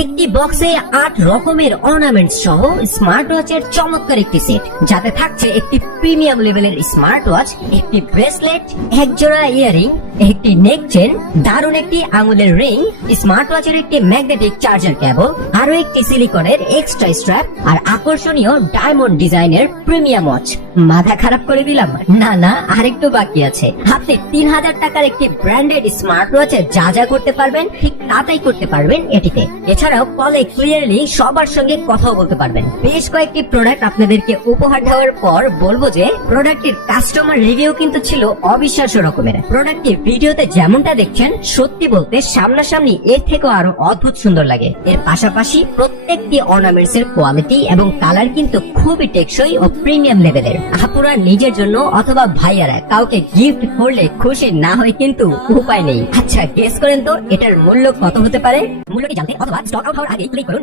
একটি বক্সে 8 রকমের অর্নামেন্টস সহ স্মার্ট ওয়াচের চমৎকার একটি সেট, যাতে থাকছে একটি প্রিমিয়াম লেভেলের স্মার্ট ওয়াচ, একটি ব্রেসলেট, এক জোড়া ইয়ারিং, একটি নেক চেন, দারুণ একটি আঙুলের রিং, স্মার্ট ওয়াচের একটি ম্যাগনেটিক চার্জার কেবল, আরো একটি সিলিকনের এক্সট্রা স্ট্র্যাপ, আর আকর্ষণীয় ডায়মন্ড ডিজাইনের প্রিমিয়াম ওয়াচ। মাথা খারাপ করে দিলাম? না, আরেকটু বাকি আছে। আপনি 3000 টাকার একটি ব্র্যান্ডেড স্মার্ট ওয়াচে যা যা করতে পারবেন ঠিক তাই করতে পারবেন এটিতে। এছাড়াও কলে ক্লিয়ারলি সবার সঙ্গে কথাও বলতে পারবেন। বেশ কয়েকটি প্রোডাক্ট আপনাদেরকে উপহার দেওয়ার পর বলবো যে প্রোডাক্টের কাস্টমার রিভিউ কিন্তু ছিল অবিশ্বাস্য রকমের। প্রোডাক্টটি ভিডিওতে যেমনটা দেখছেন, সত্যি বলতে সামনাসামনি এর থেকেও আরো অদ্ভুত সুন্দর লাগে। এর পাশাপাশি প্রত্যেকটি অর্নামেন্টস এর কোয়ালিটি এবং কালার কিন্তু খুবই টেকসই ও প্রিমিয়াম লেভেলের। আপুরা নিজের জন্য অথবা ভাইয়ারা কাউকে গিফট করলে খুশি না হয় কিন্তু উপায় নেই। আচ্ছা, গেস করেন তো এটার মূল্য কত হতে পারে? মূল্যটি জানতে অথবা স্টক আউট হওয়ার আগে ক্লিক করুন